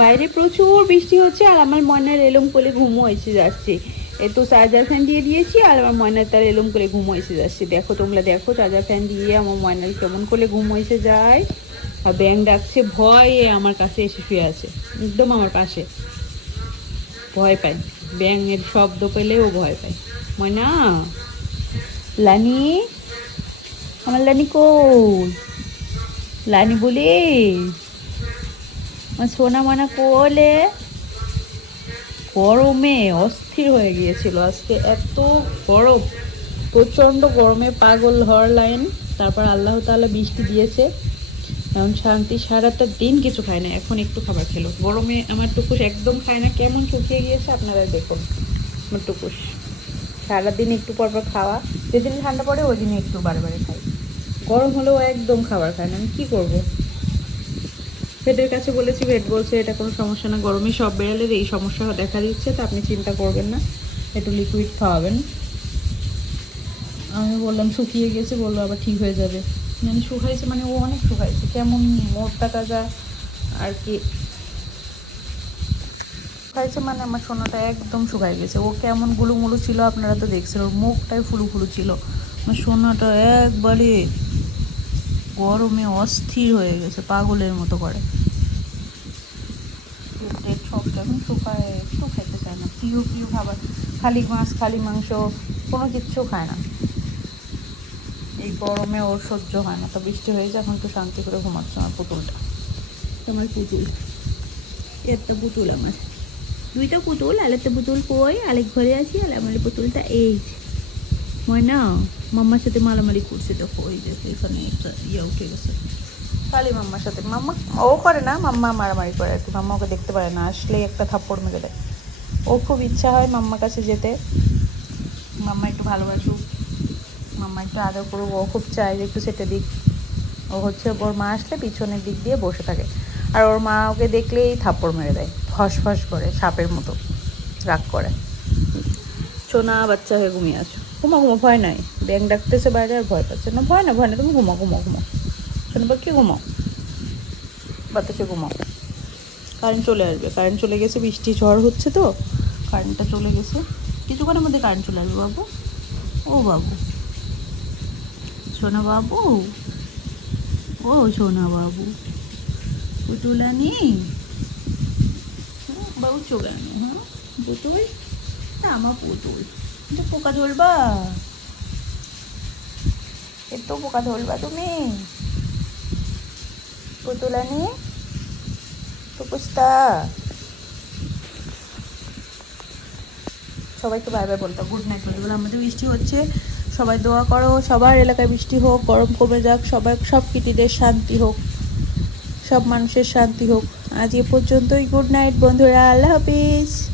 বাইরে প্রচুর বৃষ্টি হচ্ছে আর আমার ময়নার এলম করে ঘুমো এসে যাচ্ছে। তো চার্জার ফ্যান দিয়ে দিয়েছি আর আমার ময়নার তার এলম করে ঘুমো এসে যাচ্ছে। দেখো তোমরা, দেখো চার্জার ফ্যান দিয়ে আমার ময়নার কেমন করে ঘুমো এসে যায়। আর ব্যাং ডাকছে, ভয়ে আমার কাছে এসে শুয়ে আছে, একদম আমার পাশে। ভয় পায়, ব্যাঙের শব্দ পেলেও ভয় পায়। ময়না, লানি, আমার লানি কই? লানি বলি সোনা মানা কোলে গরমে অস্থির হয়ে গিয়েছিল। আজকে এত গরম, প্রচণ্ড গরমে পাগল হওয়ার লাইন। তারপর আল্লাহ তাআলা বৃষ্টি দিয়েছে। এখন শান্তি সারাটা দিন কিছু খায় না, এখন একটু খাবার খেলো। গরমে আমার টুকুস একদম খায় না। কেমন শুকিয়ে গিয়েছে আপনারা দেখুন। আমার টুকুস সারাদিন একটু পর পর খাওয়া। যেদিন ঠান্ডা পড়ে ওই দিন একটু বারে বারে খাই। গরম হলেও একদম খাবার খায় না। আমি কী করব? ভেটের কাছে বলেছি ভেট বলছে, এটা কোনো সমস্যা না গরমে সব বেড়ালের এই সমস্যা দেখা দিচ্ছে, তো আপনি চিন্তা করবেন না, একটু লিকুইড খাওয়াবেন। আমি বললাম, শুকিয়ে গেছে, বলল, আবার ঠিক হয়ে যাবে। মানে শুকাইছে মানে ও অনেক শুকাইছে, কেমন মোটা তাজা আর কি। শুকাইছে মানে আমার সোনাটা একদম শুকাই গেছে। ও কেমন গুলুমুলু ছিল, আপনারা তো দেখছেন, ওর মুখটাই ফুলু ফুলু ছিল। আমার সোনাটা একবারে গরমে অস্থির হয়ে গেছে, পাগলের মতো করে। পেটের সবটা এখন শুকায় একটু খেতে চায় না। প্রিয় প্রিয় খাবার। খালি মাছ, খালি মাংস, কোনো কিচ্ছু খায় না। এই গরমে ওর সহ্য হয় না। তো বৃষ্টি হয়ে যায় এখন একটু শান্তি করে ঘুমাচ্ছে আমার পুতুলটা। তোমার পুতুল। একটা পুতুল আমার। দুইটা পুতুল আর একটা পুতুল কই? আরেক ঘরে আছি, আর আমার পুতুলটা এই। ময়না? মাম্মার সাথে মারামারি করছে, দেখো ওই যে এখানে একটা ইয়ে উঠে গেছে। খালি মাম্মার সাথে। মাম্মা, ও করে না, মাম্মা মারামারি করে আর কি। মাম্মা ওকে দেখতে পারে না, আসলেই একটা থাপ্পড় মেরে দেয়। ও খুব ইচ্ছা হয় মাম্মার কাছে যেতে। মাম্মা একটু ভালোবাসুক। মাম্মা একটু আদর করুক। ও খুব চায় যে একটু সেটা দিক। ও হচ্ছে, ওর মা আসলে পিছনের দিক দিয়ে বসে থাকে। আর ওর মা ওকে দেখলেই থাপ্পড় মেরে দেয়। ফস ফস করে, সাপের মতো রাগ করে। সোনা বাচ্চা হয়ে ঘুমিয়ে আসো ঘুমা, ঘুমো, ভয় নাই। ব্যাং ডাকতেছে বাইরে আর ভয় পাচ্ছে না। ভয় না ভয় না, তুমি ঘুমাও ঘুমাও ঘুমাও শোনো কি ঘুমাও বাতাসে ঘুমাও কারেন্ট চলে আসবে। কারেন্ট চলে গেছে, বৃষ্টি ঝড় হচ্ছে তো। কারেন্টটা চলে গেছে। কিছুক্ষণের মধ্যে কারেন্ট চলে আসবে বাবু। ও বাবু। সোনা বাবু। ও সোনা বাবু। পুতুলানি বাবু চোগানি হ্যাঁ পুতুল। তা আমার পুতুল। তো পোকা ধরবা? একটু পোকা ধরবা তুমি? পুতুলানি টুকুস্তা সবাইকে বাই বাই বলতো, গুড নাইট বলে, আমাদের বৃষ্টি হচ্ছে। সবাই দোয়া করো, সবার এলাকায় বৃষ্টি হোক, গরম কমে যাক সবার সব কিটিদের শান্তি হোক। সব মানুষের শান্তি হোক। আজ এ পর্যন্তই, গুড নাইট বন্ধুরা, আল্লাহ হাফিজ।